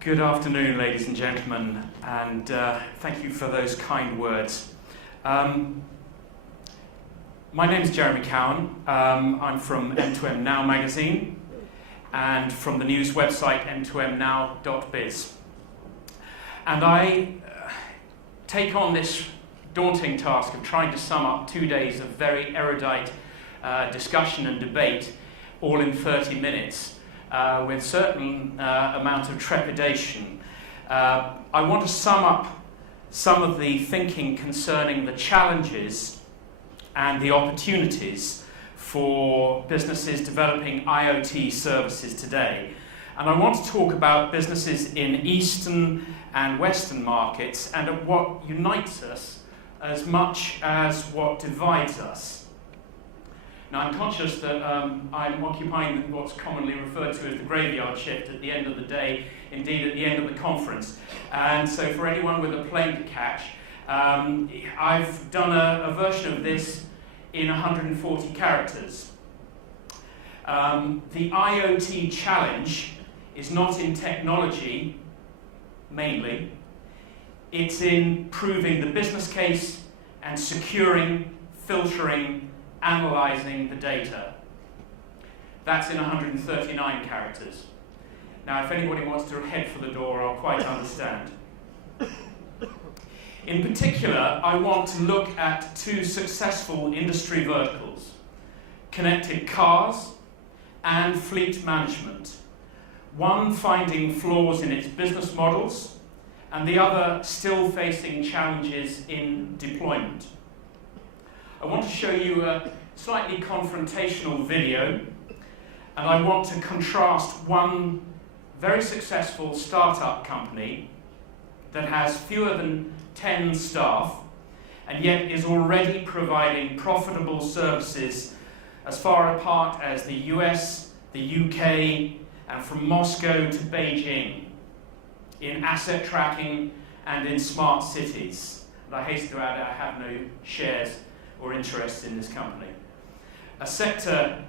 Good afternoon, ladies and gentlemen, and thank you for those kind words. My name is Jeremy Cowan. I'm from M2MNow magazine and from the news website M2MNow.biz. And I take on this daunting task of trying to sum up 2 days of very erudite discussion and debate all in 30 minutes. With certain amount of trepidation. I want to sum up some of the thinking concerning the challenges and the opportunities for businesses developing IoT services today. And I want to talk about businesses in Eastern and Western markets and of what unites us as much as what divides us. Now, I'm conscious that I'm occupying what's commonly referred to as the graveyard shift at the end of the day, indeed at the end of the conference. And so for anyone with a plane to catch, I've done a version of this in 140 characters. The IoT challenge is not in technology, mainly. It's in proving the business case and securing, filtering, analysing the data. That's in 139 characters. Now, if anybody wants to head for the door, I'll quite understand. In particular, I want to look at two successful industry verticals: connected cars and fleet management. One finding flaws in its business models, and the other still facing challenges in deployment. I want to show you a slightly confrontational video, and I want to contrast one very successful startup company that has fewer than 10 staff and yet is already providing profitable services as far apart as the US, the UK, and from Moscow to Beijing in asset tracking and in smart cities. And I hasten to add, I have no shares or interest in this company. A sector,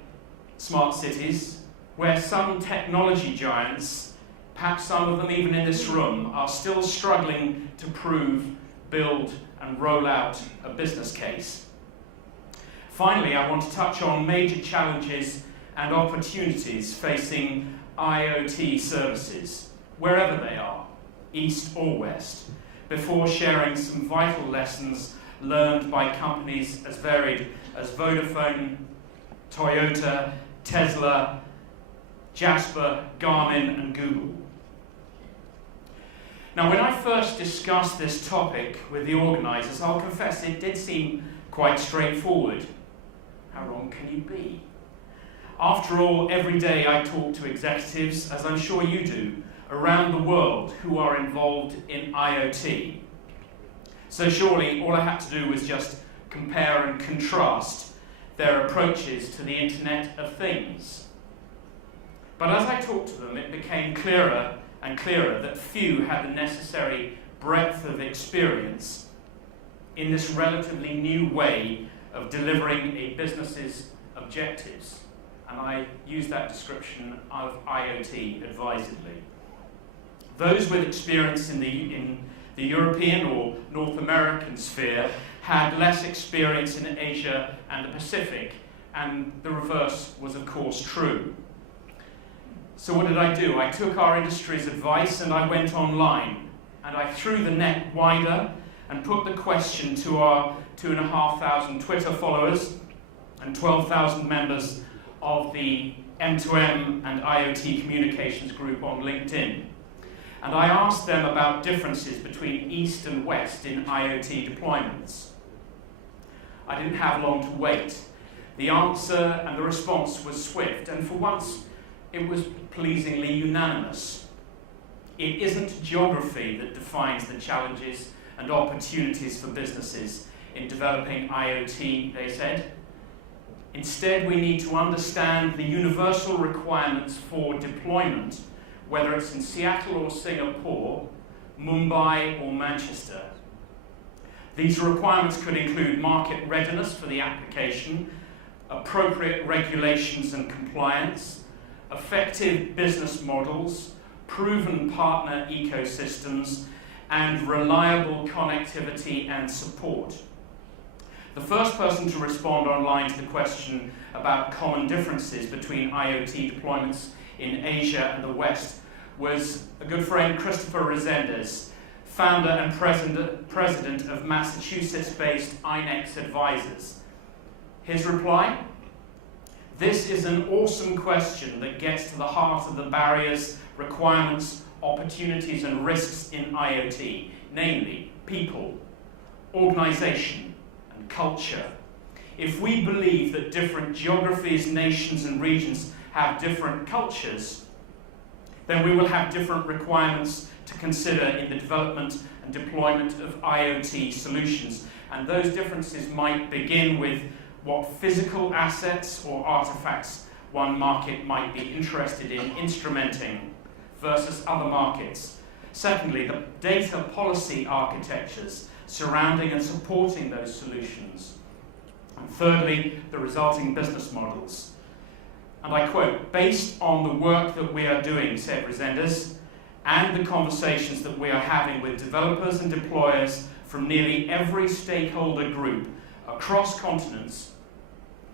smart cities, where some technology giants, perhaps some of them even in this room, are still struggling to prove, build, and roll out a business case. Finally, I want to touch on major challenges and opportunities facing IoT services, wherever they are, east or west, before sharing some vital lessons learned by companies as varied as Vodafone, Toyota, Tesla, Jasper, Garmin, and Google. Now, when I first discussed this topic with the organisers, I'll confess it did seem quite straightforward. How wrong can you be? After all, every day I talk to executives, as I'm sure you do, around the world who are involved in IoT. So surely all I had to do was just compare and contrast their approaches to the Internet of Things. But as I talked to them, it became clearer and clearer that few had the necessary breadth of experience in this relatively new way of delivering a business's objectives. And I use that description of IoT advisedly. Those with experience in the European or North American sphere had less experience in Asia and the Pacific, and the reverse was of course true. So what did I do? I took our industry's advice and I went online, and I threw the net wider and put the question to our 2,500 Twitter followers and 12,000 members of the M2M and IoT communications group on LinkedIn. And I asked them about differences between East and West in IoT deployments. I didn't have long to wait. The answer and the response was swift, and for once it was pleasingly unanimous. It isn't geography that defines the challenges and opportunities for businesses in developing IoT, they said. Instead, we need to understand the universal requirements for deployment, whether it's in Seattle or Singapore, Mumbai or Manchester. These requirements could include market readiness for the application, appropriate regulations and compliance, effective business models, proven partner ecosystems, and reliable connectivity and support. The first person to respond online to the question about common differences between IoT deployments in Asia and the West was a good friend, Christopher Resendes, founder and president of Massachusetts-based INEX Advisors. His reply: "This is an awesome question that gets to the heart of the barriers, requirements, opportunities and risks in IoT, namely people, organization and culture. If we believe that different geographies, nations and regions have different cultures, then we will have different requirements to consider in the development and deployment of IoT solutions. And those differences might begin with what physical assets or artifacts one market might be interested in instrumenting versus other markets. Secondly, the data policy architectures surrounding and supporting those solutions. And thirdly, the resulting business models." And I quote, "Based on the work that we are doing," said Resendes, "and the conversations that we are having with developers and deployers from nearly every stakeholder group across continents,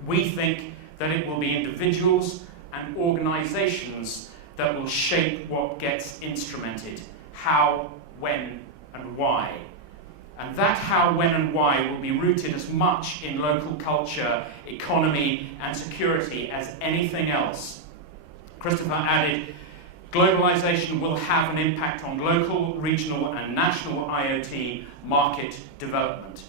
we think that it will be individuals and organizations that will shape what gets instrumented, how, when, and why. And that how, when, and why will be rooted as much in local culture, economy, and security as anything else." Christopher added, "Globalization will have an impact on local, regional, and national IoT market development.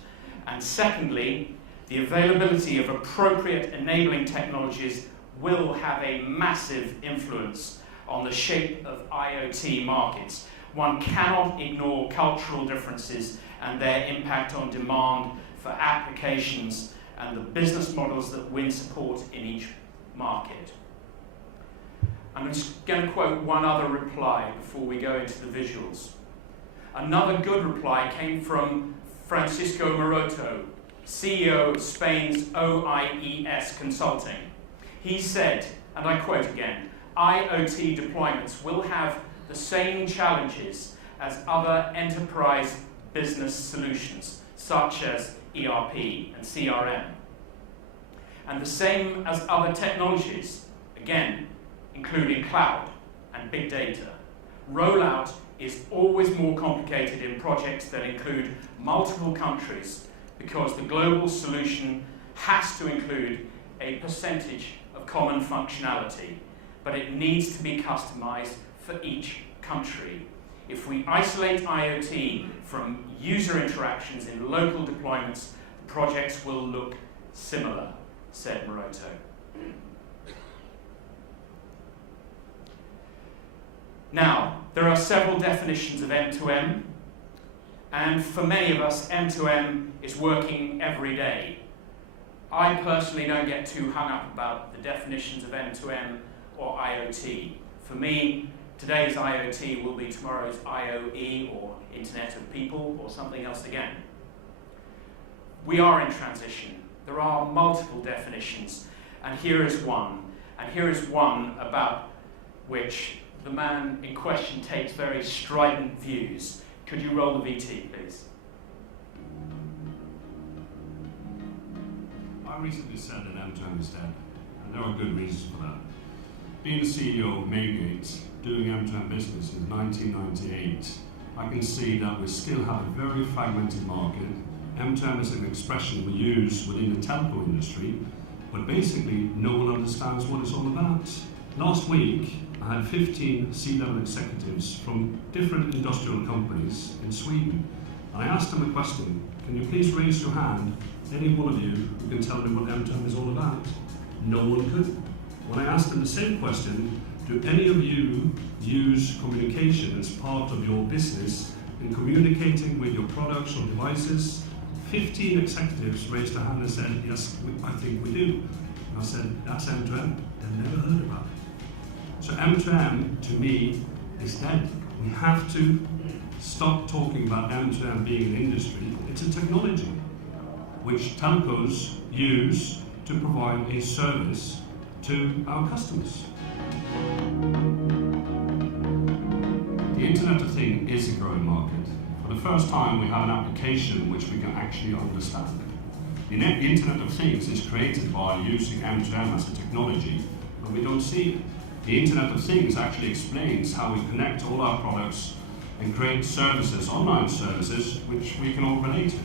And secondly, the availability of appropriate enabling technologies will have a massive influence on the shape of IoT markets. One cannot ignore cultural differences and their impact on demand for applications and the business models that win support in each market." I'm just going to quote one other reply before we go into the visuals. Another good reply came from Francisco Maroto, CEO of Spain's OIES Consulting. He said, and I quote again, "IoT deployments will have the same challenges as other enterprise business solutions, such as ERP and CRM. And the same as other technologies, again, including cloud and big data. Rollout is always more complicated in projects that include multiple countries because the global solution has to include a percentage of common functionality, but it needs to be customized for each country. If we isolate IoT from user interactions in local deployments, the projects will look similar," said Maroto. Now, there are several definitions of M2M, and for many of us, M2M is working every day. I personally don't get too hung up about the definitions of M2M or IoT. For me, today's IoT will be tomorrow's IoE or Internet of People or something else again. We are in transition. There are multiple definitions, and here is one. And here is one about which the man in question takes very strident views. Could you roll the VT, please? I recently said that M2M is dead, and there are good reasons for that. Being the CEO of Maygate, doing M2M business since 1998, I can see that we still have a very fragmented market. M2M is an expression we use within the telco industry, but basically no one understands what it's all about. Last week, I had 15 C-level executives from different industrial companies in Sweden, and I asked them a question: can you please raise your hand, any one of you who can tell me what M2M is all about? No one could. When I asked them the same question, do any of you use communication as part of your business in communicating with your products or devices? 15 executives raised their hand and said, yes, I think we do. And I said, that's M2M. They've never heard about it. So M2M, to me, is dead. We have to stop talking about M2M being an industry. It's a technology which telcos use to provide a service to our customers. Internet of Things is a growing market. For the first time, we have an application which we can actually understand. The Internet of Things is created by using M2M as a technology, but we don't see it. The Internet of Things actually explains how we connect all our products and create services, online services, which we can all relate to.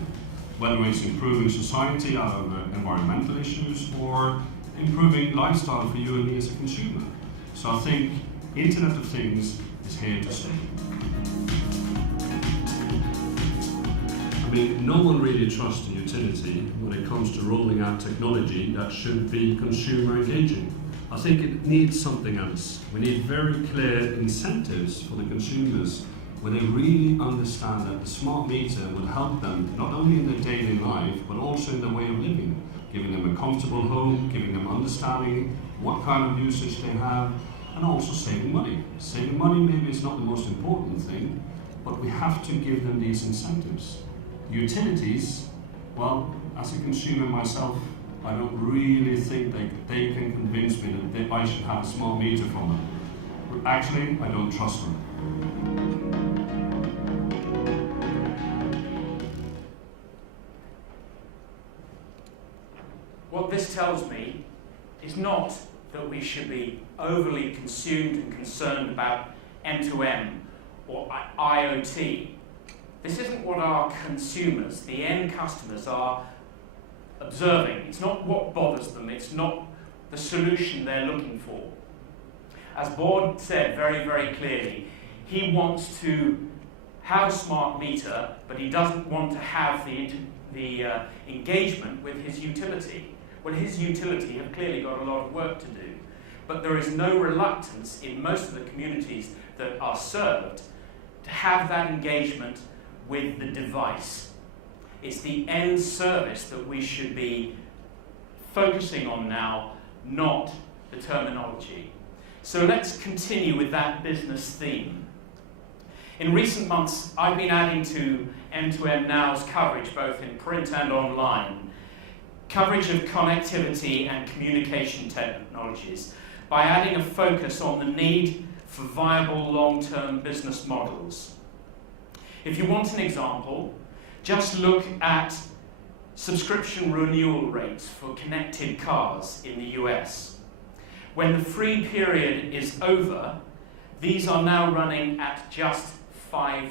Whether it's improving society out of environmental issues or improving lifestyle for you and me as a consumer. So I think Internet of Things is here to stay. I mean, no one really trusts a utility when it comes to rolling out technology that should be consumer engaging. I think it needs something else. We need very clear incentives for the consumers where they really understand that the smart meter will help them not only in their daily life but also in their way of living, giving them a comfortable home, giving them understanding what kind of usage they have, and also saving money. Saving money maybe is not the most important thing, but we have to give them these incentives. Utilities, well, as a consumer myself, I don't really think they can convince me that I should have a smart meter from them. But actually, I don't trust them. What this tells me is not that we should be overly consumed and concerned about M2M or IoT. This isn't what our consumers, the end customers, are observing. It's not what bothers them. It's not the solution they're looking for. As Board said very, very clearly, he wants to have a smart meter, but he doesn't want to have the engagement with his utility. Well, his utility have clearly got a lot of work to do, but there is no reluctance in most of the communities that are served to have that engagement with the device. It's the end service that we should be focusing on now, not the terminology. So let's continue with that business theme. In recent months, I've been adding to M2MNow's coverage, both in print and online, coverage of connectivity and communication technologies by adding a focus on the need for viable long-term business models. If you want an example, just look at subscription renewal rates for connected cars in the US. When the free period is over, these are now running at just 5%.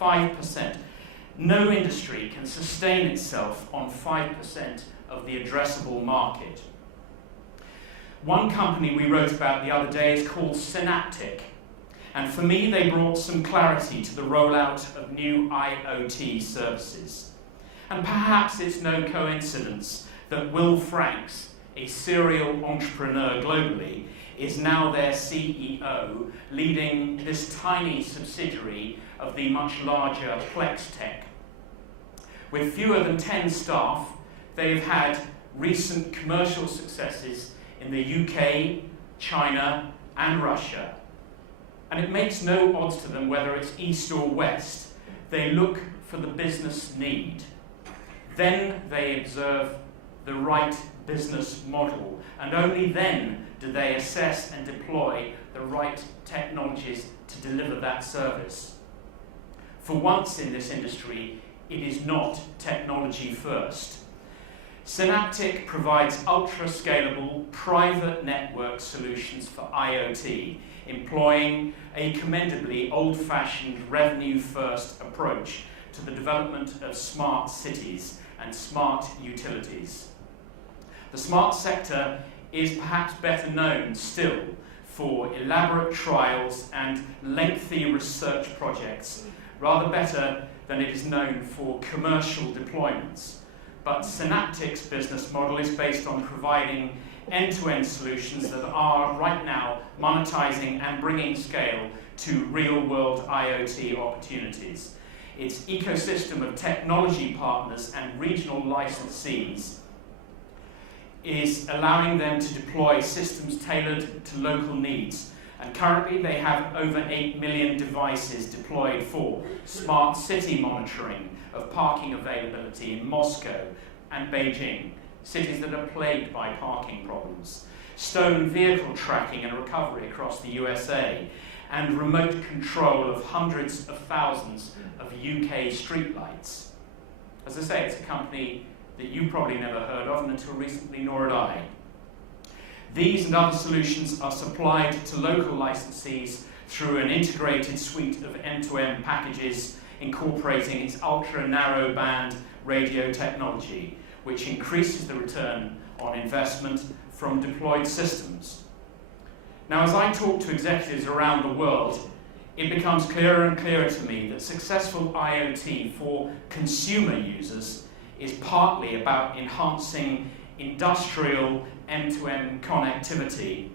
5%. No industry can sustain itself on 5% of the addressable market. One company we wrote about the other day is called Synaptic. And for me, they brought some clarity to the rollout of new IoT services. And perhaps it's no coincidence that Will Franks, a serial entrepreneur globally, is now their CEO, leading this tiny subsidiary of the much larger Plextech. With fewer than 10 staff, they've had recent commercial successes in the UK, China, and Russia. And it makes no odds to them whether it's east or west. They look for the business need. Then they observe the right business model, and only then do they assess and deploy the right technologies to deliver that service. For once in this industry, it is not technology first. Synaptic provides ultra-scalable private network solutions for IoT, employing a commendably old-fashioned revenue-first approach to the development of smart cities and smart utilities. The smart sector is perhaps better known still for elaborate trials and lengthy research projects, rather better than it is known for commercial deployments. But Synaptic's business model is based on providing end-to-end solutions that are right now monetizing and bringing scale to real-world IoT opportunities. Its ecosystem of technology partners and regional licensees is allowing them to deploy systems tailored to local needs. And currently they have over 8 million devices deployed for smart city monitoring of parking availability in Moscow and Beijing, cities that are plagued by parking problems, stolen vehicle tracking and recovery across the USA, and remote control of hundreds of thousands of UK streetlights. As I say, it's a company that you probably never heard of, and until recently, nor had I. These and other solutions are supplied to local licensees through an integrated suite of M2M packages incorporating its ultra-narrowband radio technology, which increases the return on investment from deployed systems. Now, as I talk to executives around the world, it becomes clearer and clearer to me that successful IoT for consumer users is partly about enhancing industrial M2M connectivity,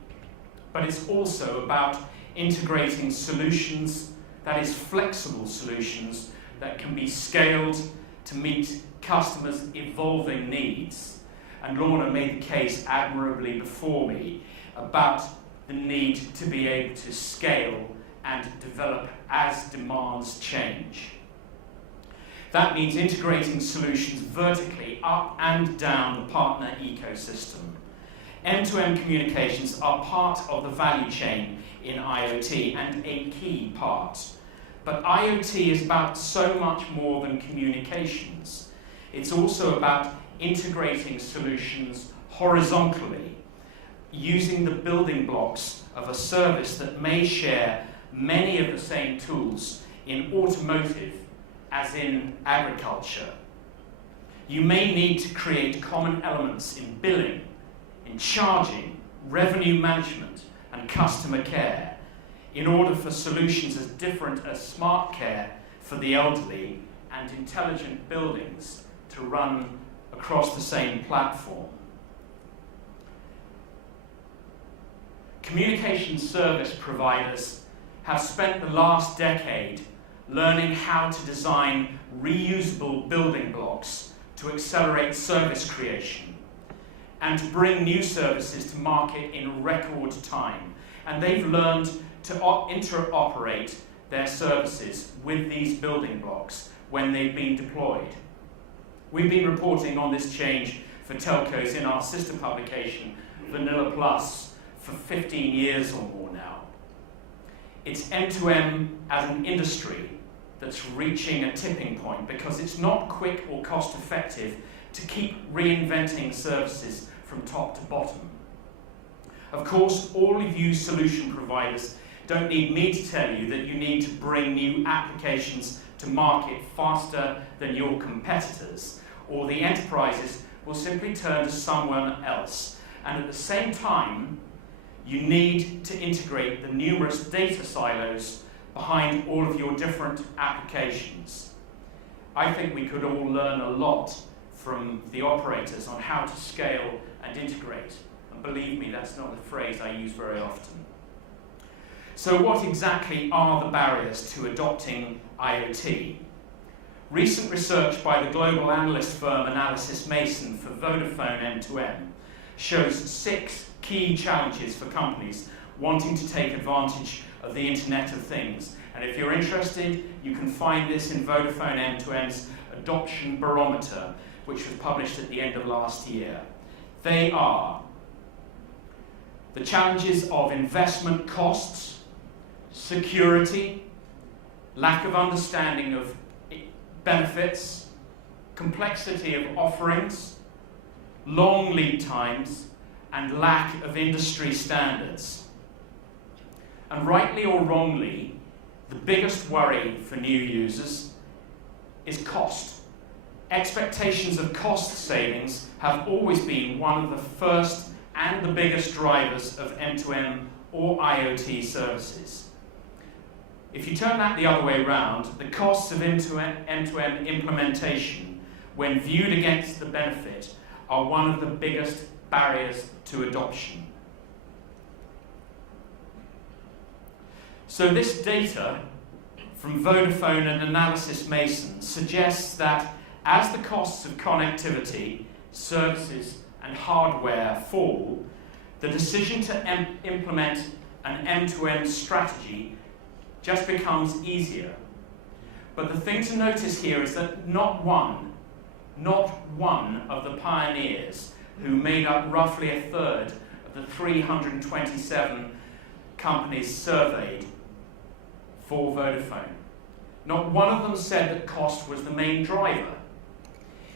but it's also about integrating solutions, that is, flexible solutions that can be scaled to meet customers' evolving needs. And Lorna made the case admirably before me about the need to be able to scale and develop as demands change. That means integrating solutions vertically up and down the partner ecosystem. M2M communications are part of the value chain in IoT and a key part. But IoT is about so much more than communications. It's also about integrating solutions horizontally, using the building blocks of a service that may share many of the same tools in automotive as in agriculture. You may need to create common elements in billing, in charging, revenue management, and customer care in order for solutions as different as smart care for the elderly and intelligent buildings to run across the same platform. Communication service providers have spent the last decade learning how to design reusable building blocks to accelerate service creation and to bring new services to market in record time. And they've learned to interoperate their services with these building blocks when they've been deployed. We've been reporting on this change for telcos in our sister publication, VanillaPlus, for 15 years or more now. It's M2M as an industry that's reaching a tipping point because it's not quick or cost effective to keep reinventing services from top to bottom. Of course, all of you solution providers don't need me to tell you that you need to bring new applications to market faster than your competitors, or the enterprises will simply turn to someone else. And at the same time, you need to integrate the numerous data silos behind all of your different applications. I think we could all learn a lot from the operators on how to scale and integrate. And believe me, that's not a phrase I use very often. So what exactly are the barriers to adopting IoT? Recent research by the global analyst firm Analysys Mason for Vodafone M2M shows 6 key challenges for companies wanting to take advantage of the Internet of Things. And if you're interested, you can find this in Vodafone M2M's Adoption Barometer, which was published at the end of last year. They are the challenges of investment costs, security, lack of understanding of benefits, complexity of offerings, long lead times, and lack of industry standards. And rightly or wrongly, the biggest worry for new users is cost. Expectations of cost savings have always been one of the first and the biggest drivers of M2M or IoT services. If you turn that the other way around, the costs of M2M implementation, when viewed against the benefit, are one of the biggest barriers to adoption. So this data from Vodafone and Analysys Mason suggests that as the costs of connectivity, services, and hardware fall, the decision to implement an M2M strategy just becomes easier. But the thing to notice here is that not one of the pioneers, who made up roughly a third of the 327 companies surveyed, for Vodafone. Not one of them said that cost was the main driver.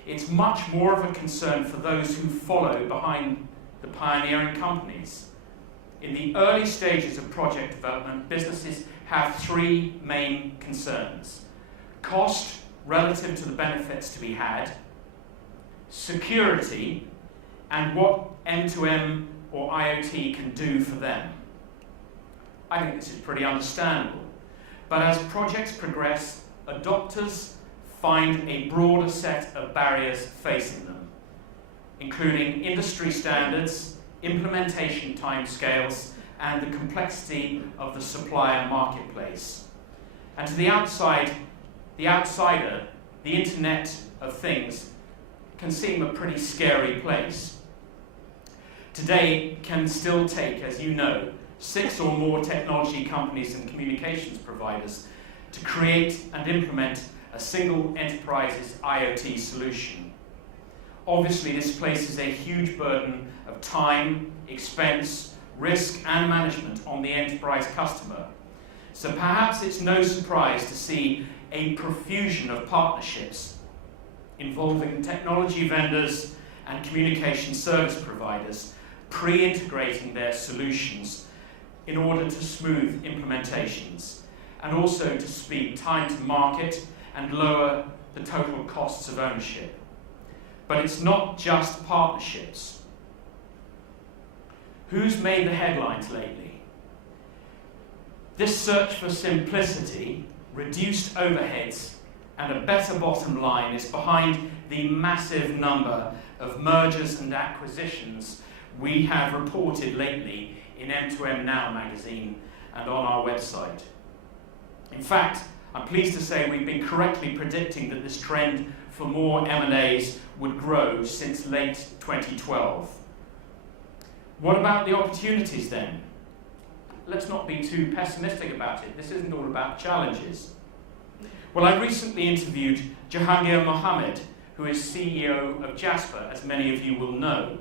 It's much more of a concern for those who follow behind the pioneering companies. In the early stages of project development, businesses have three main concerns: cost relative to the benefits to be had, security, and what M2M or IoT can do for them. I think this is pretty understandable. But as projects progress, adopters find a broader set of barriers facing them, including industry standards, implementation timescales, and the complexity of the supplier marketplace. And to the outsider, the Internet of Things can seem a pretty scary place. Today it can still take, as you know, 6 or more technology companies and communications providers to create and implement a single enterprise's IoT solution. Obviously, this places a huge burden of time, expense, risk, and management on the enterprise customer. So perhaps it's no surprise to see a profusion of partnerships involving technology vendors and communication service providers pre-integrating their solutions in order to smooth implementations, and also to speed time to market and lower the total costs of ownership. But it's not just partnerships. Who's made the headlines lately? This search for simplicity, reduced overheads, and a better bottom line is behind the massive number of mergers and acquisitions we have reported lately in M2MNow magazine and on our website. In fact, I'm pleased to say we've been correctly predicting that this trend for more M&As would grow since late 2012. What about the opportunities then? Let's not be too pessimistic about it. This isn't all about challenges. Well, I recently interviewed Jahangir Mohammed, who is CEO of Jasper, as many of you will know.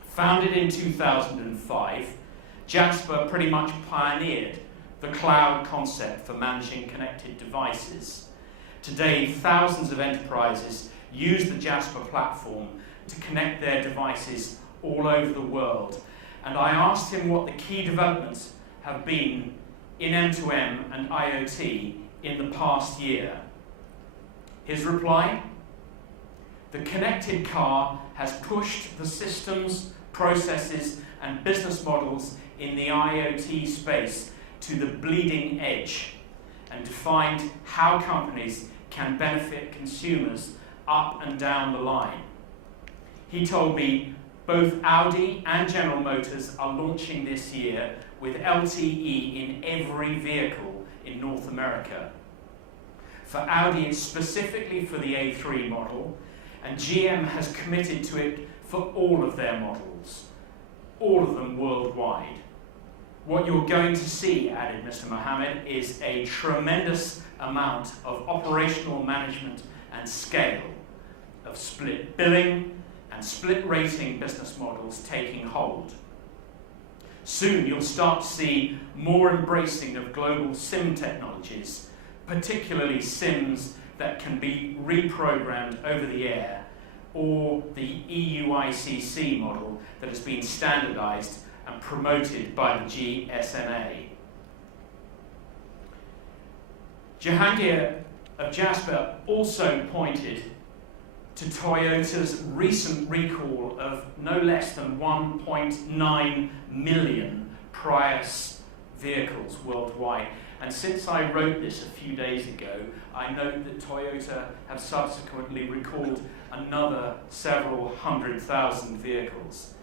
Founded in 2005, Jasper pretty much pioneered the cloud concept for managing connected devices. Today, thousands of enterprises use the Jasper platform to connect their devices all over the world. And I asked him what the key developments have been in M2M and IoT in the past year. His reply: the connected car has pushed the systems, processes, and business models in the IoT space to the bleeding edge and defined how companies can benefit consumers up and down the line. He told me both Audi and General Motors are launching this year with LTE in every vehicle in North America. For Audi, it's specifically for the A3 model, and GM has committed to it for all of their models, all of them worldwide. What you're going to see, added Mr. Mohammed, is a tremendous amount of operational management and scale, of split billing and split rating business models taking hold. Soon you'll start to see more embracing of global SIM technologies, particularly SIMs that can be reprogrammed over the air, or the EUICC model that has been standardized and promoted by the GSMA. Jahangir of Jasper also pointed to Toyota's recent recall of no less than 1.9 million Prius vehicles worldwide. And since I wrote this a few days ago, I note that Toyota have subsequently recalled another several 100,000 vehicles.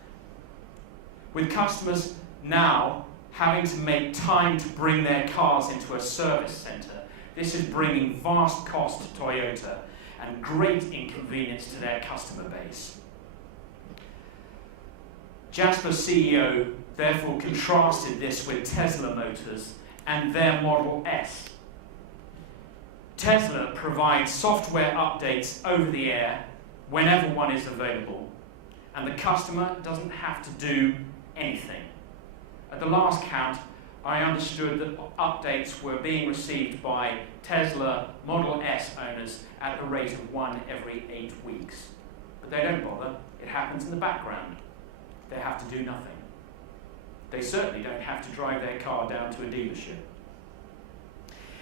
With customers now having to make time to bring their cars into a service centre, this is bringing vast cost to Toyota and great inconvenience to their customer base. Jasper's CEO therefore contrasted this with Tesla Motors and their Model S. Tesla provides software updates over the air whenever one is available, and the customer doesn't have to do anything. At the last count, I understood that updates were being received by Tesla Model S owners at a rate of 1 every 8 weeks. But they don't bother. It happens in the background. They have to do nothing. They certainly don't have to drive their car down to a dealership.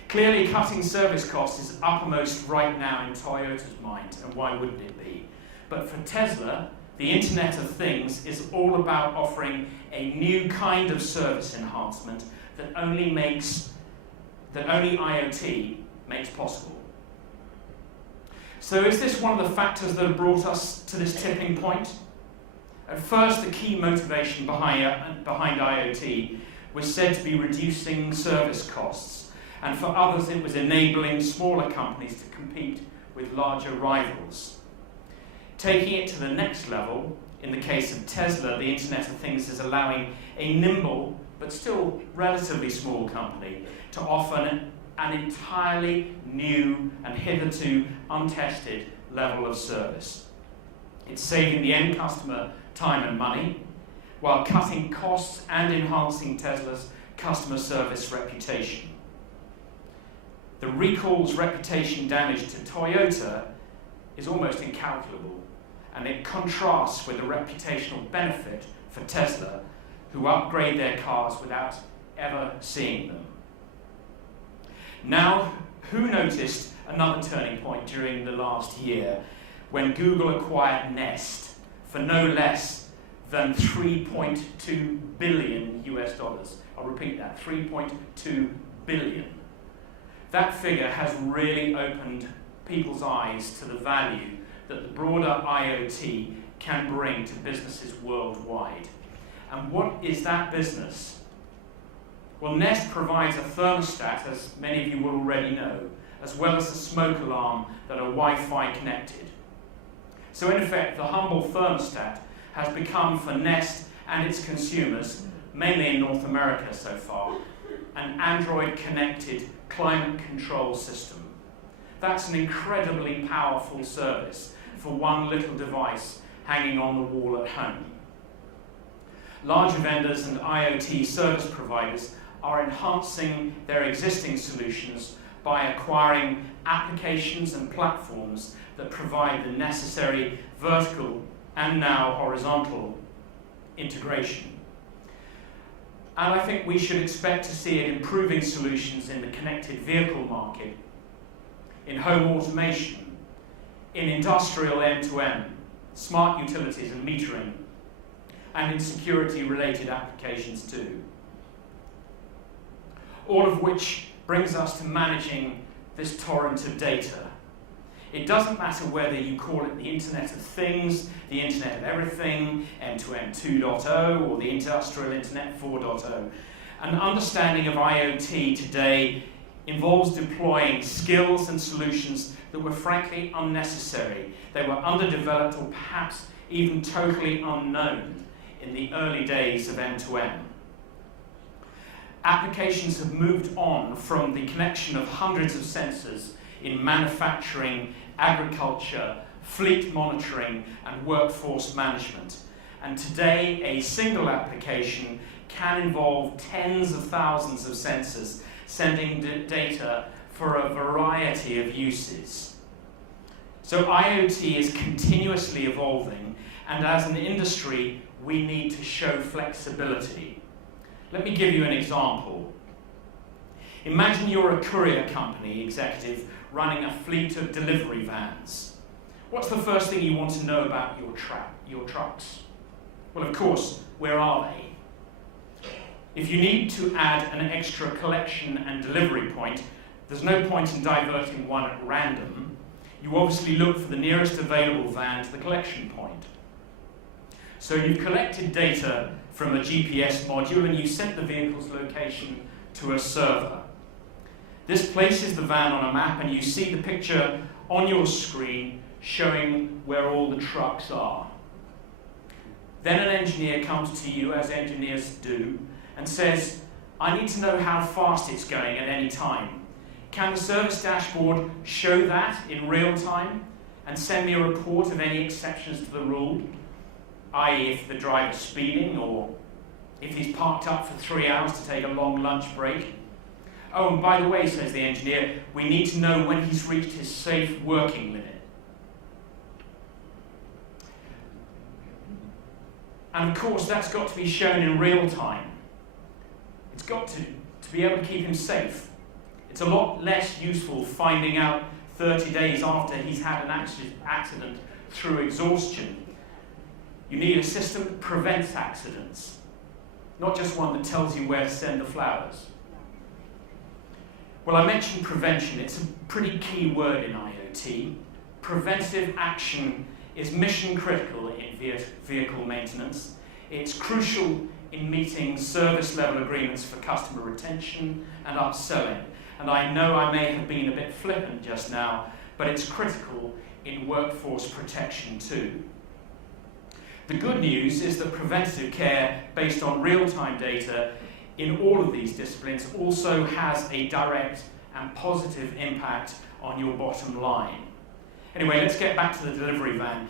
Clearly, cutting service costs is uppermost right now in Toyota's mind, and why wouldn't it be? But for Tesla, the Internet of Things is all about offering a new kind of service enhancement that only IoT makes possible. So is this one of the factors that have brought us to this tipping point? At first, the key motivation behind IoT was said to be reducing service costs, and for others it was enabling smaller companies to compete with larger rivals. Taking it to the next level, in the case of Tesla, the Internet of Things is allowing a nimble, but still relatively small company to offer an entirely new and hitherto untested level of service. It's saving the end customer time and money, while cutting costs and enhancing Tesla's customer service reputation. The recall's reputation damage to Toyota is almost incalculable, and it contrasts with the reputational benefit for Tesla, who upgrade their cars without ever seeing them. Now, who noticed another turning point during the last year when Google acquired Nest for no less than $3.2 billion US dollars? I'll repeat that, $3.2 billion. That figure has really opened people's eyes to the value that the broader IoT can bring to businesses worldwide. And what is that business? Well, Nest provides a thermostat, as many of you will already know, as well as a smoke alarm that are Wi-Fi connected. So in effect, the humble thermostat has become for Nest and its consumers, mainly in North America so far, an Android-connected climate control system. That's an incredibly powerful service for one little device hanging on the wall at home. Larger vendors and IoT service providers are enhancing their existing solutions by acquiring applications and platforms that provide the necessary vertical and now horizontal integration. And I think we should expect to see it improving solutions in the connected vehicle market, in home automation, in industrial M2M, smart utilities and metering, and in security-related applications too. All of which brings us to managing this torrent of data. It doesn't matter whether you call it the Internet of Things, the Internet of Everything, M2M 2.0, or the Industrial Internet 4.0. An understanding of IoT today involves deploying skills and solutions that were frankly unnecessary. They were underdeveloped or perhaps even totally unknown in the early days of M2M. Applications have moved on from the connection of hundreds of sensors in manufacturing, agriculture, fleet monitoring, and workforce management. And today, a single application can involve tens of thousands of sensors sending data for a variety of uses. So IoT is continuously evolving, and as an industry, we need to show flexibility. Let me give you an example. Imagine you're a courier company executive running a fleet of delivery vans. What's the first thing you want to know about your trucks? Well, of course, where are they? If you need to add an extra collection and delivery point, there's no point in diverting one at random. You obviously look for the nearest available van to the collection point. So you've collected data from a GPS module and you sent the vehicle's location to a server. This places the van on a map and you see the picture on your screen showing where all the trucks are. Then an engineer comes to you, as engineers do, and says, I need to know how fast it's going at any time. Can the service dashboard show that in real time and send me a report of any exceptions to the rule, i.e. if the driver's speeding or if he's parked up for 3 hours to take a long lunch break. Oh, and by the way, says the engineer, we need to know when he's reached his safe working limit. And of course, that's got to be shown in real time. It's got to be able to keep him safe. It's a lot less useful finding out 30 days after he's had an accident through exhaustion. You need a system that prevents accidents, not just one that tells you where to send the flowers. Well, I mentioned prevention. It's a pretty key word in IoT. Preventive action is mission critical in vehicle maintenance. It's crucial in meeting service level agreements for customer retention and upselling. And I know I may have been a bit flippant just now, but it's critical in workforce protection too. The good news is that preventative care based on real-time data in all of these disciplines also has a direct and positive impact on your bottom line. Anyway, let's get back to the delivery van.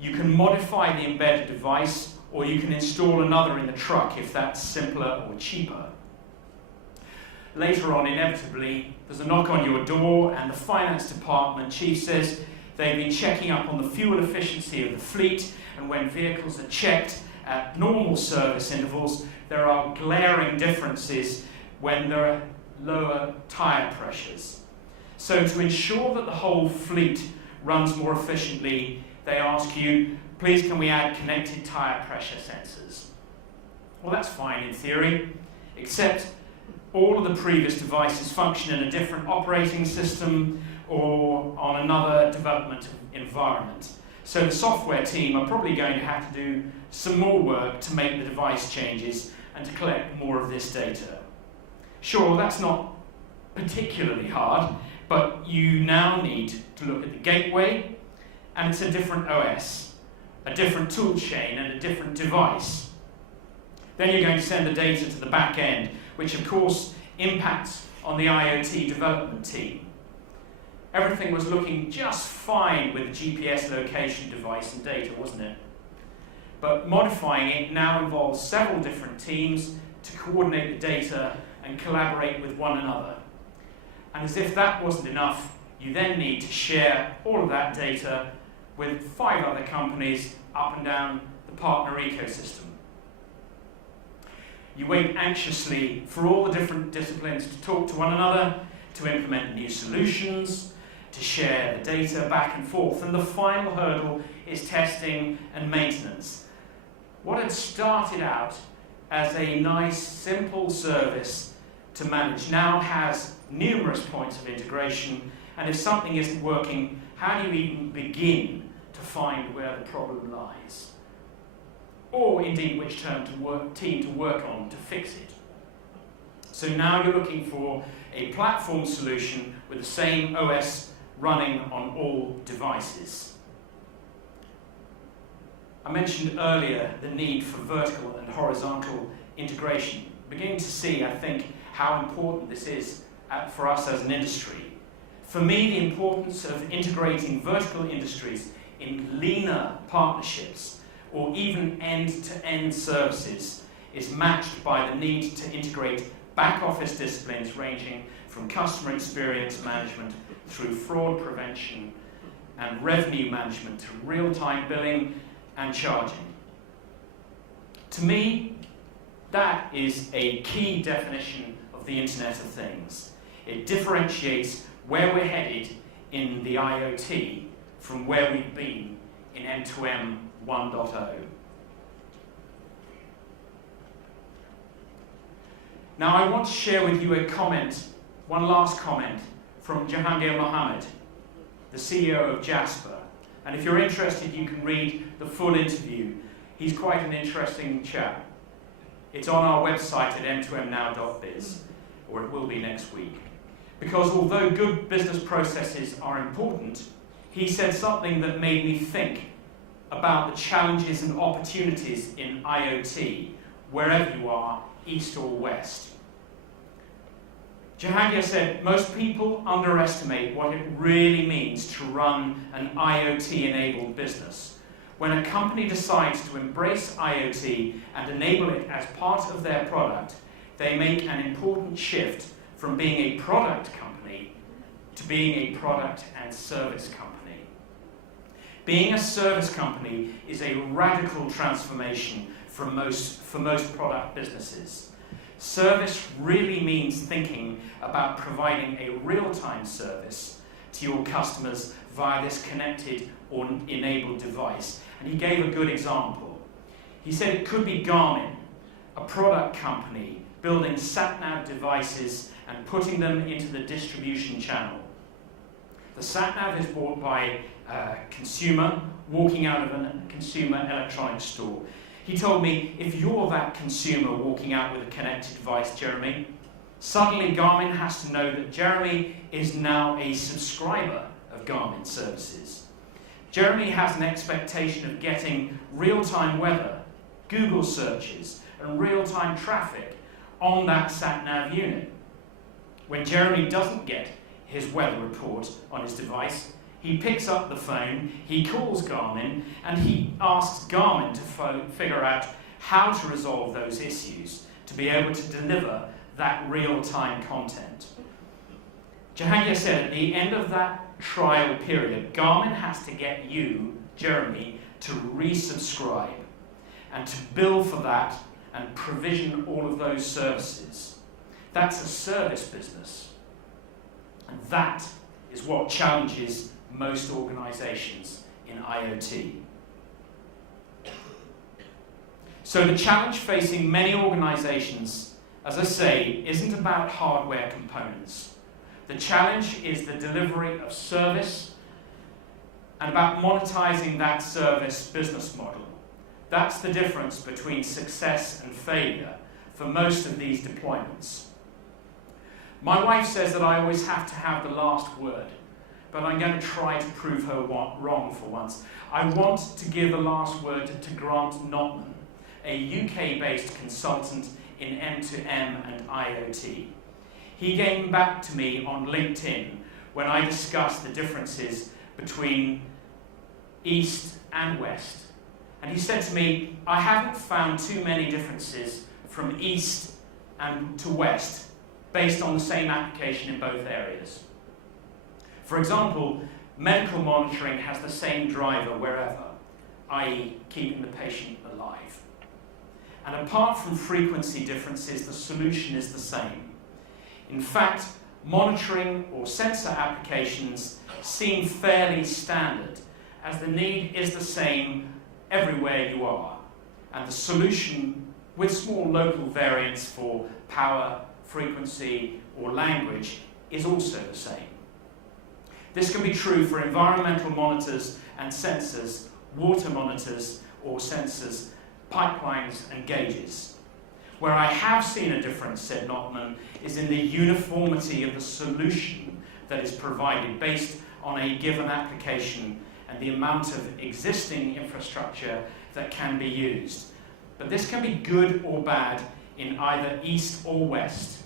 You can modify the embedded device, or you can install another in the truck if that's simpler or cheaper. Later on, inevitably, there's a knock on your door and the finance department chief says they've been checking up on the fuel efficiency of the fleet, and when vehicles are checked at normal service intervals, there are glaring differences when there are lower tyre pressures. So to ensure that the whole fleet runs more efficiently, they ask you, please can we add connected tyre pressure sensors? Well, that's fine in theory, except all of the previous devices function in a different operating system or on another development environment. So the software team are probably going to have to do some more work to make the device changes and to collect more of this data. Sure, that's not particularly hard, but you now need to look at the gateway, and it's a different OS, a different tool chain, and a different device. Then you're going to send the data to the back end, which of course impacts on the IoT development team. Everything was looking just fine with the GPS location device and data, wasn't it? But modifying it now involves several different teams to coordinate the data and collaborate with one another. And as if that wasn't enough, you then need to share all of that data with 5 other companies up and down the partner ecosystem. You wait anxiously for all the different disciplines to talk to one another, to implement new solutions, to share the data back and forth, and the final hurdle is testing and maintenance. What had started out as a nice, simple service to manage now has numerous points of integration, and if something isn't working, how do you even begin to find where the problem lies? Or indeed which team to work on to fix it. So now you're looking for a platform solution with the same OS running on all devices. I mentioned earlier the need for vertical and horizontal integration. Beginning to see, I think, how important this is for us as an industry. For me, the importance of integrating vertical industries in leaner partnerships or even end-to-end services is matched by the need to integrate back-office disciplines ranging from customer experience management through fraud prevention and revenue management to real-time billing and charging. To me, that is a key definition of the Internet of Things. It differentiates where we're headed in the IoT from where we've been in M2M 1.0. Now I want to share with you a comment, one last comment, from Jahangir Mohammed, the CEO of Jasper. And if you're interested, you can read the full interview. He's quite an interesting chap. It's on our website at M2MNow.biz, or it will be next week. Because although good business processes are important, he said something that made me think about the challenges and opportunities in IoT, wherever you are, east or west. Jahangir said, most people underestimate what it really means to run an IoT-enabled business, When a company decides to embrace IoT and enable it as part of their product, they make an important shift from being a product company to being a product and service company. Being a service company is a radical transformation for most product businesses. Service really means thinking about providing a real-time service to your customers via this connected or enabled device. And he gave a good example. He said it could be Garmin, a product company, building sat-nav devices and putting them into the distribution channel. The sat-nav is bought by a consumer walking out of a consumer electronics store. He told me, if you're that consumer walking out with a connected device, Jeremy, suddenly Garmin has to know that Jeremy is now a subscriber of Garmin services. Jeremy has an expectation of getting real-time weather, Google searches, and real-time traffic on that sat-nav unit. When Jeremy doesn't get his weather report on his device, he picks up the phone, he calls Garmin, and he asks Garmin to figure out how to resolve those issues to be able to deliver that real-time content. Jahangir said at the end of that trial period, Garmin has to get you, Jeremy, to resubscribe and to bill for that and provision all of those services. That's a service business. And that is what challenges most organizations in IoT. So the challenge facing many organizations, as I say, isn't about hardware components. The challenge is the delivery of service and about monetizing that service business model. That's the difference between success and failure for most of these deployments. My wife says that I always have to have the last word, but I'm going to try to prove her wrong for once. I want to give the last word to Grant Notman, a UK-based consultant in M2M and IoT. He came back to me on LinkedIn when I discussed the differences between East and West. And he said to me, I haven't found too many differences from East and to West based on the same application in both areas. For example, medical monitoring has the same driver wherever, i.e. keeping the patient alive. And apart from frequency differences, the solution is the same. In fact, monitoring or sensor applications seem fairly standard, as the need is the same everywhere you are, and the solution, with small local variants for power, frequency, or language, is also the same. This can be true for environmental monitors and sensors, water monitors or sensors, pipelines and gauges. Where I have seen a difference, said Notman, is in the uniformity of the solution that is provided based on a given application and the amount of existing infrastructure that can be used. But this can be good or bad in either East or West.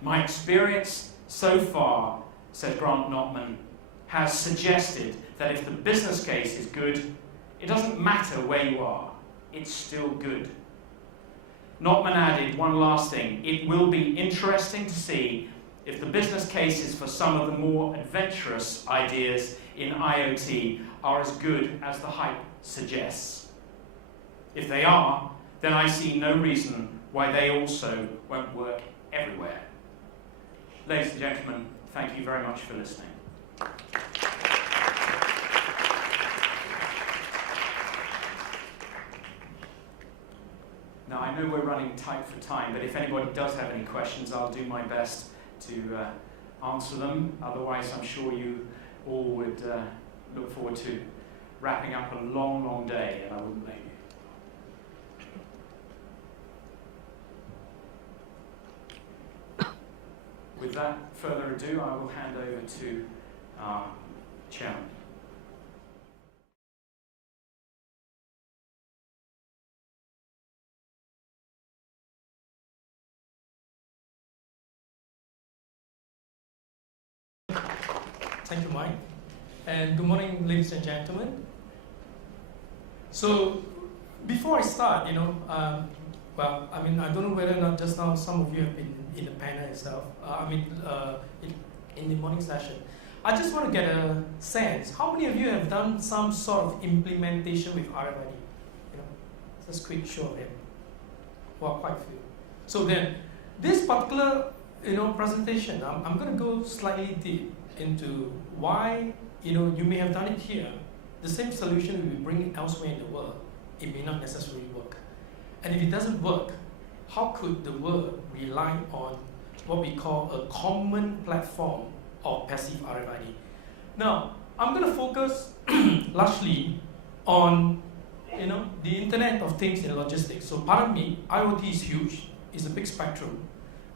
My experience so far, said Grant Notman, has suggested that if the business case is good, it doesn't matter where you are, it's still good. Notman added one last thing: it will be interesting to see if the business cases for some of the more adventurous ideas in IoT are as good as the hype suggests. If they are, then I see no reason why they also won't work everywhere. Ladies and gentlemen, thank you very much for listening. Now, I know we're running tight for time, but if anybody does have any questions, I'll do my best to answer them. Otherwise, I'm sure you all would look forward to wrapping up a long, long day, and I wouldn't blame you. Without further ado, I will hand over to our chairman. Thank you, Mike. And good morning, ladies and gentlemen. So before I start, well, I mean, I don't know whether or not just now some of you have been in the panel itself. In the morning session. I just want to get a sense. How many of you have done some sort of implementation with RFID? Just quick show of hands. Well, quite a few. So then, this particular presentation, I'm going to go slightly deep into why you may have done it here. The same solution we will bring it elsewhere in the world. It may not necessarily work. And if it doesn't work, how could the world rely on what we call a common platform of passive RFID? Now, I'm going to focus largely on the Internet of Things in logistics. So pardon me, IoT is huge. It's a big spectrum.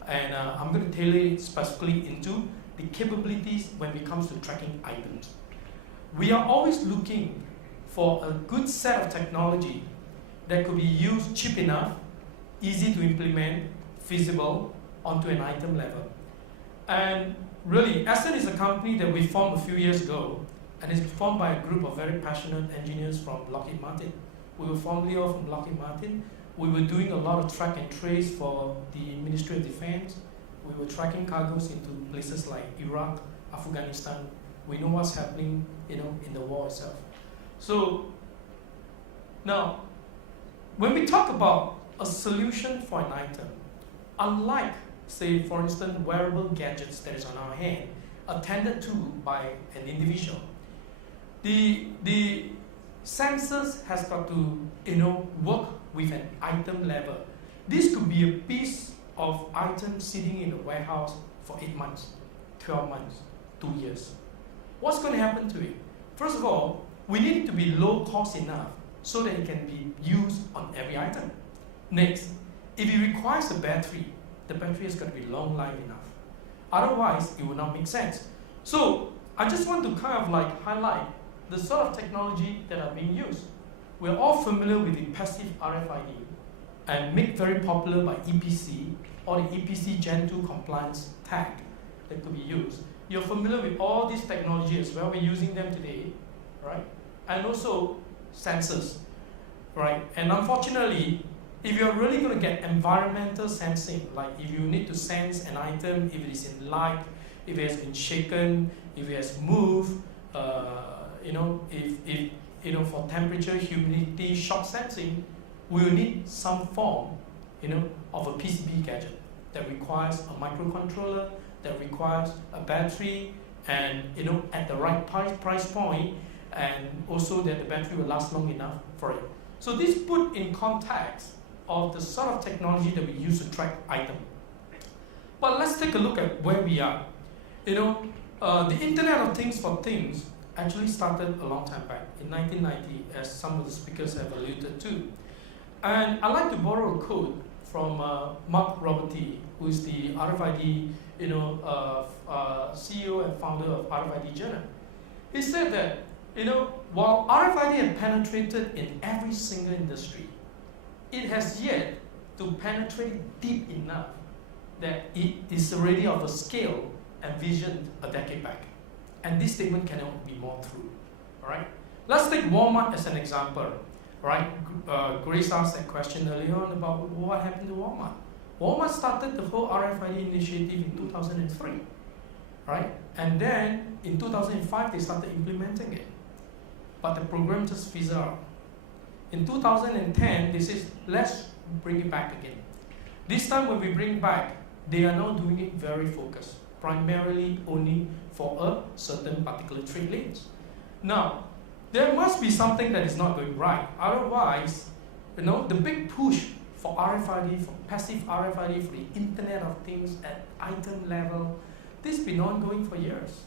And I'm going to tailor it specifically into the capabilities when it comes to tracking items. We are always looking for a good set of technology that could be used cheap enough, easy to implement, feasible, onto an item level. And really, Ascent is a company that we formed a few years ago, and it's formed by a group of very passionate engineers from Lockheed Martin. We were formerly all from Lockheed Martin. We were doing a lot of track and trace for the Ministry of Defense. We were tracking cargoes into places like Iraq, Afghanistan. We know what's happening, in the war itself. So now, when we talk about a solution for an item, unlike, say, for instance, wearable gadgets that is on our hand, attended to by an individual, the sensors has got to, work with an item level. This could be a piece of item sitting in a warehouse for 8 months, 12 months, 2 years. What's going to happen to it? First of all, we need it to be low cost enough so that it can be used on every item. Next, if it requires a battery, the battery has got to be long life enough. Otherwise, it will not make sense. So I just want to kind of highlight the sort of technology that are being used. We're all familiar with the passive RFID and made very popular by EPC or the EPC Gen 2 compliance tag that could be used. You're familiar with all these technology as well. We're using them today, right? And also sensors, right? And unfortunately, if you're really going to get environmental sensing, like if you need to sense an item, if it is in light, if it has been shaken, if it has moved, if for temperature, humidity, shock sensing, we will need some form, of a PCB gadget that requires a microcontroller, that requires a battery, and at the right price point, and also that the battery will last long enough for it. So this put in context of the sort of technology that we use to track items. But let's take a look at where we are. The Internet of Things for Things actually started a long time back, in 1990, as some of the speakers have alluded to. And I'd like to borrow a quote from Mark Roberti, who is the RFID CEO and founder of RFID Journal. He said that, while RFID had penetrated in every single industry, it has yet to penetrate deep enough that it is already of a scale envisioned a decade back. And this statement cannot be more true. All right? Let's take Walmart as an example. Right? Grace asked that question earlier on about what happened to Walmart. Walmart started the whole RFID initiative in 2003. Right? And then in 2005, they started implementing it. But the program just fizzled out. In 2010, they said, let's bring it back again. This time when we bring back, they are now doing it very focused, primarily only for a certain particular trade lanes. Now, there must be something that is not going right. Otherwise, the big push for RFID, for passive RFID, for the Internet of Things at item level, this has been ongoing for years.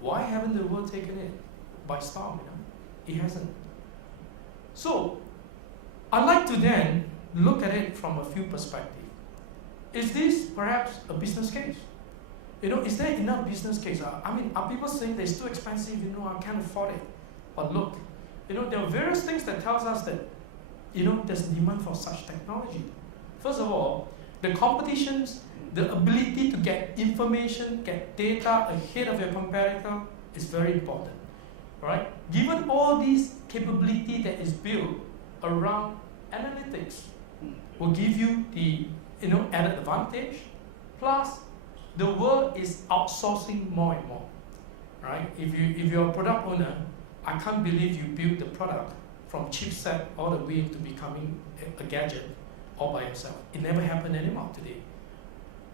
Why haven't the world taken it by storm? It hasn't. So, I'd like to then look at it from a few perspectives. Is this perhaps a business case? Is there enough business case? Are people saying that it's too expensive, I can't afford it? But look, there are various things that tells us that, there's demand for such technology. First of all, the competitions, the ability to get information, get data ahead of your competitor is very important. right? Given all these capability that is built around analytics, will give you the added advantage. Plus, the world is outsourcing more and more, right? If you're a product owner, I can't believe you built the product from chipset all the way to becoming a gadget all by yourself. It never happened anymore today.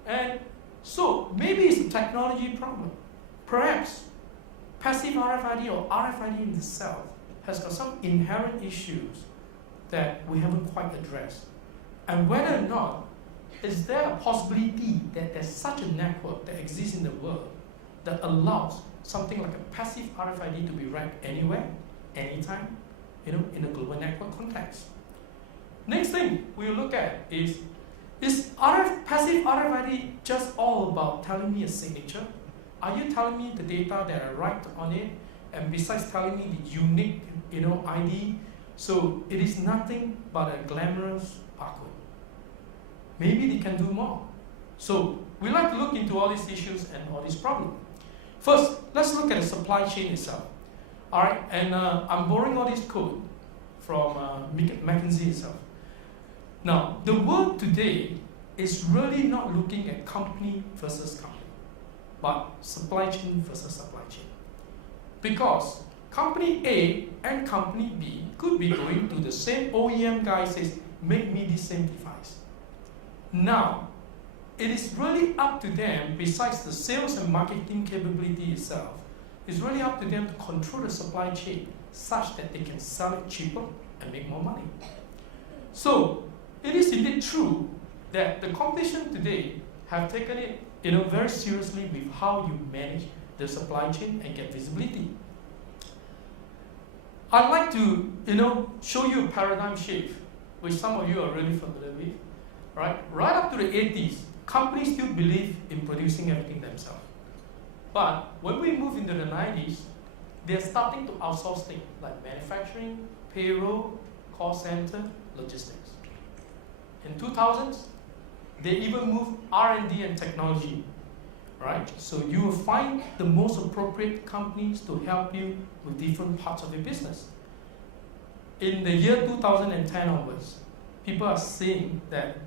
And so maybe it's a technology problem. Perhaps passive RFID or RFID in itself has got some inherent issues that we haven't quite addressed. And whether or not, is there a possibility that there's such a network that exists in the world that allows something like a passive RFID to be read anywhere, anytime, in a global network context? Next thing we'll look at is passive RFID just all about telling me a signature? Are you telling me the data that I write on it, and besides telling me the unique, ID, so it is nothing but a glamorous barcode? Maybe they can do more. So we like to look into all these issues and all these problems. First, let's look at the supply chain itself. All right, and I'm borrowing all this code from McKinsey itself. Now, the world today is really not looking at company versus company, but supply chain versus supply chain. Because company A and company B could be going to the same OEM guy says, make me this same device. Now, it is really up to them, besides the sales and marketing capability itself, it's really up to them to control the supply chain such that they can sell it cheaper and make more money. So, it is indeed true that the competition today have taken it very seriously with how you manage the supply chain and get visibility. I'd like to show you a paradigm shift, which some of you are really familiar with. Right up to the 80s, companies still believe in producing everything themselves. But when we move into the 90s, they're starting to outsource things like manufacturing, payroll, call center, logistics. In 2000s, they even moved R&D and technology, right? So you will find the most appropriate companies to help you with different parts of your business. In the year 2010 onwards, people are seeing that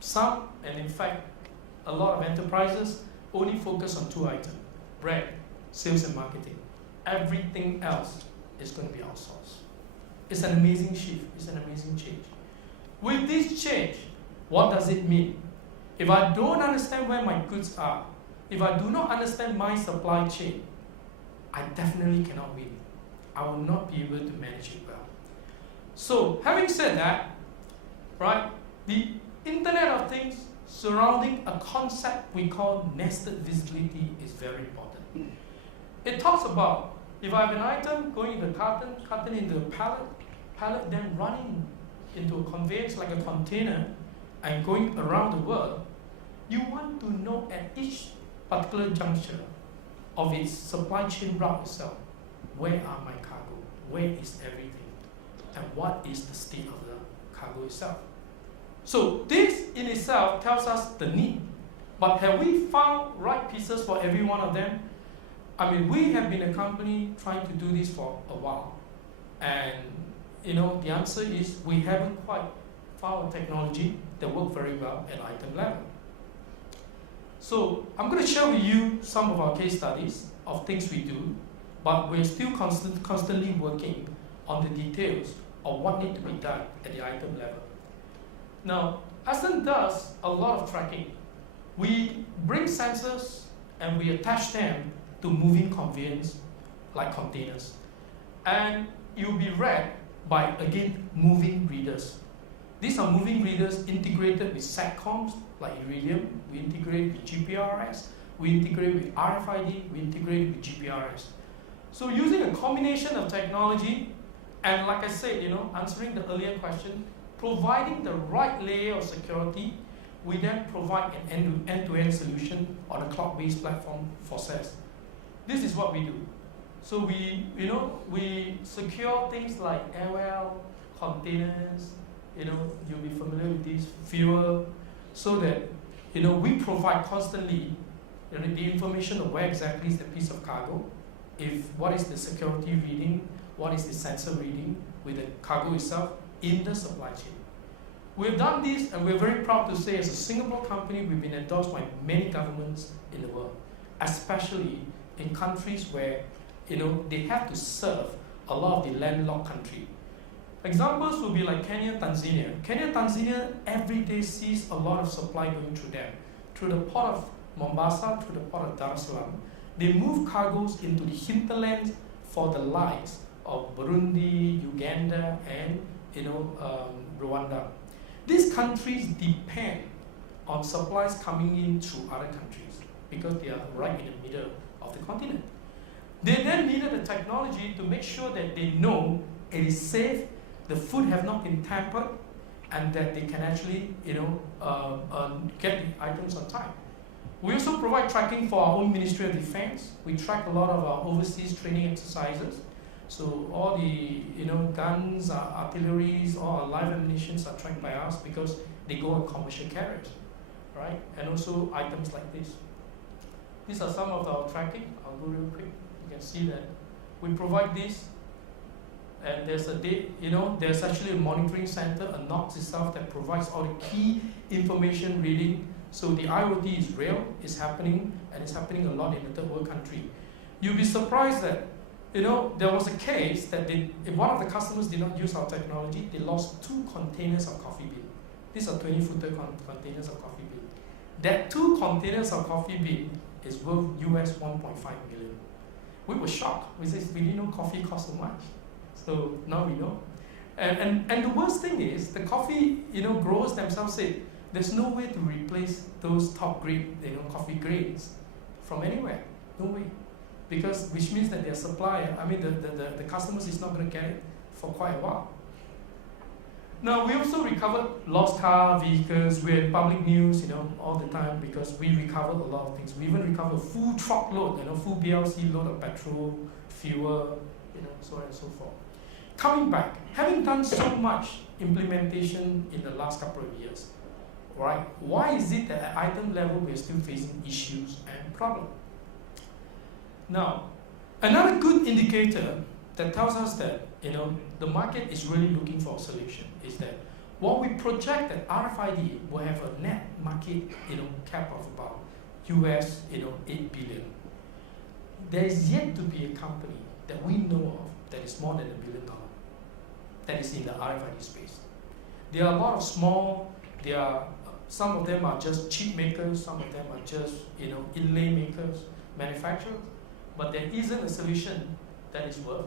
some, and in fact, a lot of enterprises only focus on two items: brand, sales and marketing. Everything else is going to be outsourced. It's an amazing shift. It's an amazing change. With this change, what does it mean? If I don't understand where my goods are, if I do not understand my supply chain, I definitely cannot win. I will not be able to manage it well. So, having said that, right, the Internet of Things surrounding a concept we call nested visibility is very important. It talks about if I have an item going into a carton into a pallet then running into a conveyance like a container and going around the world, you want to know at each particular juncture of its supply chain route itself, where are my cargo, where is everything, and what is the state of the cargo itself. So this in itself tells us the need, but have we found right pieces for every one of them? I mean, we have been a company trying to do this for a while, and the answer is we haven't quite found a technology that works very well at item level. So I'm going to share with you some of our case studies of things we do, but we're still constantly working on the details of what needs to be done at the item level. Now, Aston does a lot of tracking. We bring sensors and we attach them to moving conveyance like containers. And it will be read by, again, moving readers. These are moving readers integrated with SATCOMs like Iridium. We integrate with GPRS. We integrate with RFID. We integrate with GPRS. So using a combination of technology and, like I said, answering the earlier question, providing the right layer of security, we then provide an end-to-end solution on a cloud-based platform for SaaS. This is what we do. So we secure things like airwell, containers, you'll be familiar with these, fuel, so that we provide constantly the information of where exactly is the piece of cargo, what is the security reading, what is the sensor reading with the cargo itself in the supply chain. We've done this, and we're very proud to say, as a Singapore company, we've been endorsed by many governments in the world, especially in countries where they have to serve a lot of the landlocked country. Examples would be like Kenya, Tanzania. Kenya, Tanzania every day sees a lot of supply going through them, through the port of Mombasa, through the port of Dar es Salaam. They move cargoes into the hinterlands for the likes of Burundi, Uganda, and Rwanda. These countries depend on supplies coming in through other countries because they are right in the middle of the continent. They then needed the technology to make sure that they know it is safe, the food have not been tampered, and that they can actually get the items on time. We also provide tracking for our own Ministry of Defense. We track a lot of our overseas training exercises. So all the guns, artilleries, all our live ammunitions are tracked by us because they go on commercial carriers, right? And also items like this. These are some of our tracking. I'll go real quick. You can see that we provide this, and there's there's actually a monitoring center, a NOx itself, that provides all the key information reading. So the IoT is real, it's happening, and it's happening a lot in the third world country. You'll be surprised that there was a case that if one of the customers did not use our technology, they lost 2 containers of coffee bean. These are 20-footer containers of coffee bean. That 2 containers of coffee bean is worth US 1.5 million. We were shocked. We said, we didn't know coffee cost so much. So now we know. And the worst thing is, the coffee growers themselves said, there's no way to replace those top grade coffee grains from anywhere. No way. Because which means that their supplier, the customers is not going to get it for quite a while. Now we also recovered lost car, vehicles. We're in public news, all the time because we recovered a lot of things. We even recovered a full truckload, full BLC load of petrol, fuel, so on and so forth. Coming back, having done so much implementation in the last couple of years, right? Why is it that at item level we're still facing issues and problems? Now, another good indicator that tells us that the market is really looking for a solution is that what we project that RFID will have a net market cap of about US 8 billion. There is yet to be a company that we know of that is more than $1 billion that is in the RFID space. There are a lot of small. Some of them are just chip makers. Some of them are just inlay makers, manufacturers. But there isn't a solution that is worth,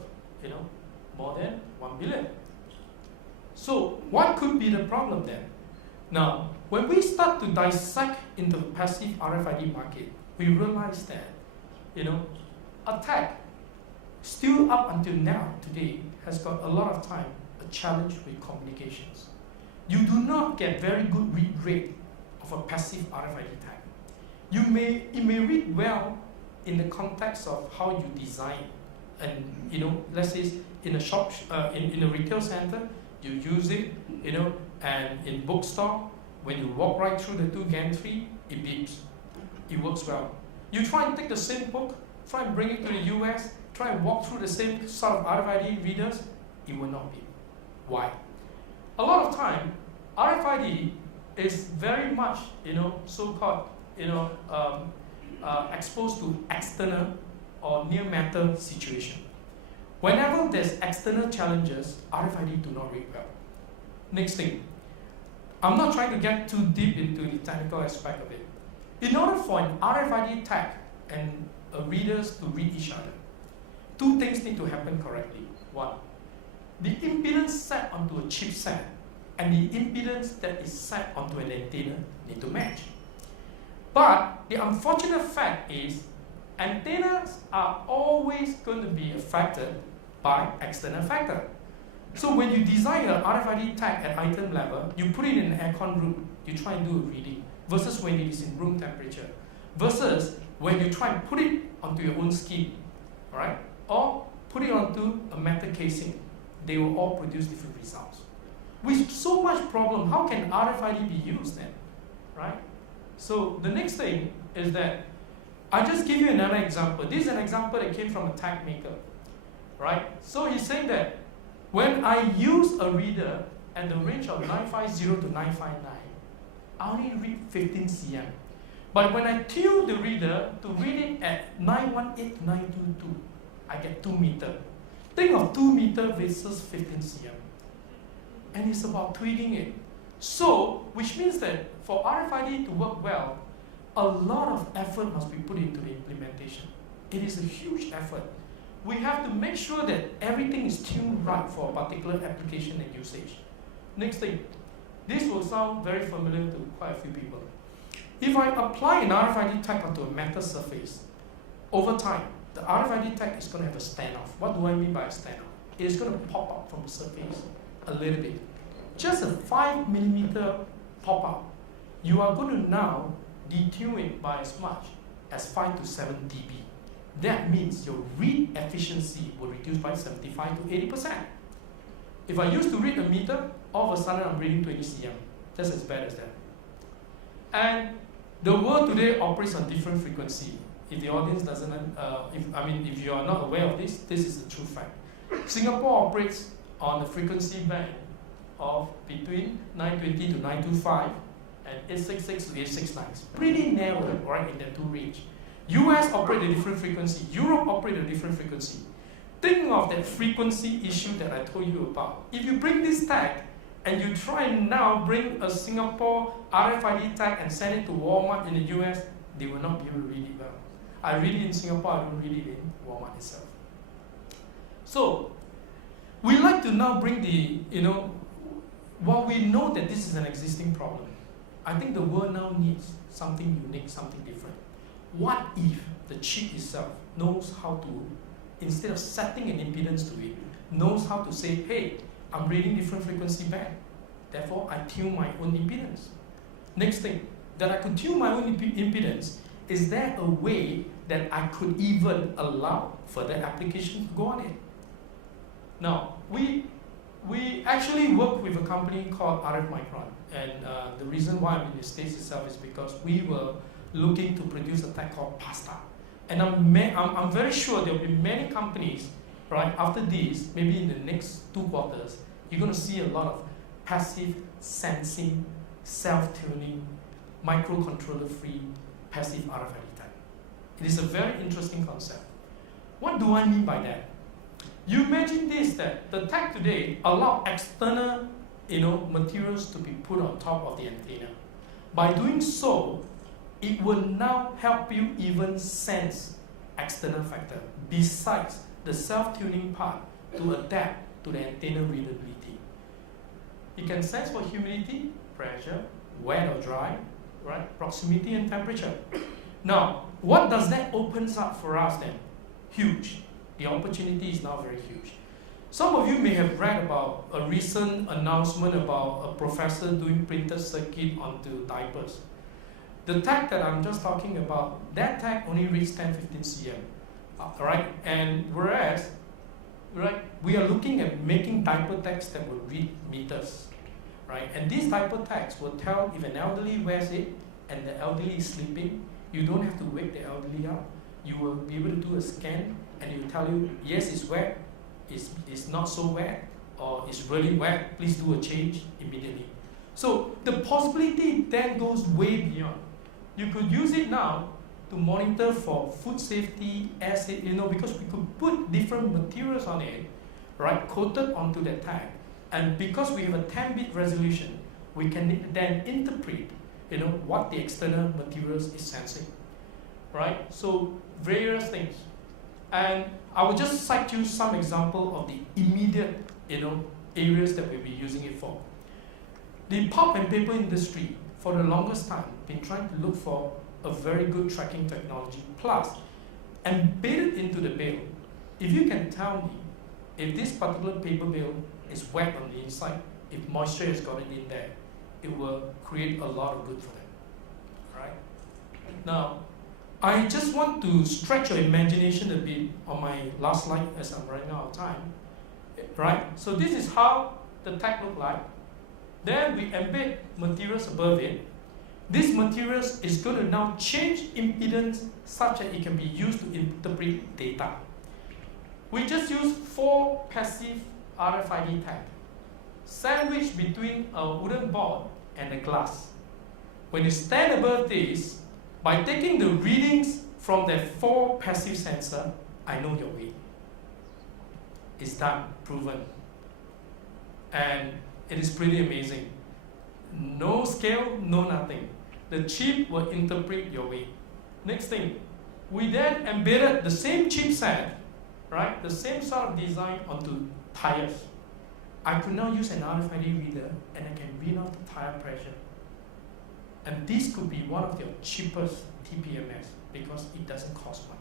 more than 1 billion. So what could be the problem then? Now, when we start to dissect into the passive RFID market, we realize that, attack still up until now, today, has got a lot of time a challenge with communications. You do not get very good read rate of a passive RFID tag. It may read well in the context of how you design, and let's say in a shop, in a retail center, you use it, and in bookstore, when you walk right through the 2 gantry, it beeps. It works well. You try and take the same book, try and bring it to the US, try and walk through the same sort of RFID readers, it will not be. Why? A lot of time, RFID is very much, so-called, exposed to external or near matter situation. Whenever there's external challenges, RFID do not read well. Next thing, I'm not trying to get too deep into the technical aspect of it. In order for an RFID tag and readers to read each other, 2 things need to happen correctly. 1, the impedance set onto a chipset and the impedance that is set onto an antenna need to match. But the unfortunate fact is, antennas are always going to be affected by external factor. So when you design an RFID tag at item level, you put it in an aircon room, you try and do a reading, versus when it is in room temperature, versus when you try and put it onto your own skin, right? Or put it onto a metal casing, they will all produce different results. With so much problem, how can RFID be used then, right? So the next thing is that I just give you another example. This is an example that came from a tag maker, right? So he's saying that when I use a reader at the range of 950 to 959, I only read 15 cm. But when I tune the reader to read it at 918 to 922, I get 2 meter. Think of 2 meter versus 15 cm. And it's about tweaking it. So, which means that for RFID to work well, a lot of effort must be put into the implementation. It is a huge effort. We have to make sure that everything is tuned right for a particular application and usage. Next thing, this will sound very familiar to quite a few people. If I apply an RFID tag onto a metal surface, over time, the RFID tag is going to have a standoff. What do I mean by a standoff? It is going to pop up from the surface a little bit. Just a 5mm pop-up, you are going to now detune it by as much as 5 to 7 dB. That means your read efficiency will reduce by 75 to 80%. If I used to read a meter, all of a sudden I'm reading 20 cm. Just as bad as that. And the world today operates on different frequency. If the audience doesn't, if you are not aware of this, this is the true fact. Singapore operates on the frequency band of between 920 to 925 and 866 to 869. It's pretty narrow, right, in that two range. US operate a different frequency. Europe operate a different frequency. Think of that frequency issue that I told you about. If you bring this tag and you try and now bring a Singapore RFID tag and send it to Walmart in the US, they will not be able to read it well. I read it in Singapore, I don't read it in Walmart itself. So, we like to now bring the, while we know that this is an existing problem, I think the world now needs something unique, something different. What if the chip itself knows how to, instead of setting an impedance to it, knows how to say, hey, I'm reading different frequency band, therefore I tune my own impedance. Next thing, that I could tune my own impedance, is there a way that I could even allow further application to go on it? Now, we actually work with a company called RF Micron, and the reason why I'm in the States itself is because we were looking to produce a tag called pasta. And I'm very sure there will be many companies, right, after this, maybe in the next 2 quarters, you're going to see a lot of passive sensing, self-tuning, microcontroller-free, passive RFID tag. It is a very interesting concept. What do I mean by that? You imagine this, that the tag today allow external materials to be put on top of the antenna. By doing so, it will now help you even sense external factor besides the self-tuning part to adapt to the antenna readability. It can sense for humidity, pressure, wet or dry, right? Proximity and temperature. Now, what does that opens up for us then? Huge. The opportunity is now very huge. Some of you may have read about a recent announcement about a professor doing printed circuit onto diapers. The tag that I'm just talking about, that tag only reads 10-15 cm, right? And whereas, right, we are looking at making diaper tags that will read meters, right? And these diaper tags will tell if an elderly wears it and the elderly is sleeping, you don't have to wake the elderly up. You will be able to do a scan and it will tell you, yes, it's wet, it's not so wet, or it's really wet, please do a change immediately. So the possibility then goes way beyond. You could use it now to monitor for food safety, air safety, because we could put different materials on it, right, coated onto that tag. And because we have a 10-bit resolution, we can then interpret, what the external materials is sensing, right? So various things. And I will just cite you some example of the immediate, areas that we'll be using it for. The pulp and paper industry, for the longest time, been trying to look for a very good tracking technology, plus embedded into the bale. If you can tell me if this particular paper bale is wet on the inside, if moisture has gotten in there, it will create a lot of good for them, right? Now, I just want to stretch your imagination a bit on my last slide as I'm running out of time, right? So this is how the tag look like. Then we embed materials above it. This material is going to now change impedance such that it can be used to interpret data. We just use 4 passive RFID tags, sandwiched between a wooden board and a glass. When you stand above this, by taking the readings from the 4 passive sensors, I know your weight. It's done, proven. And it is pretty amazing. No scale, no nothing. The chip will interpret your weight. Next thing, we then embedded the same chipset, right? The same sort of design onto tires. I could now use an RFID reader and I can read out the tire pressure. And this could be one of your cheapest TPMS because it doesn't cost much.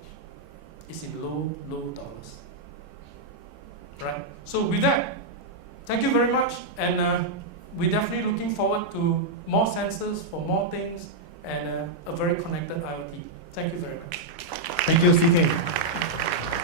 It's in low dollars. Right? So with that, thank you very much, and we're definitely looking forward to more sensors for more things and a very connected IoT. Thank you very much. Thank you, CK.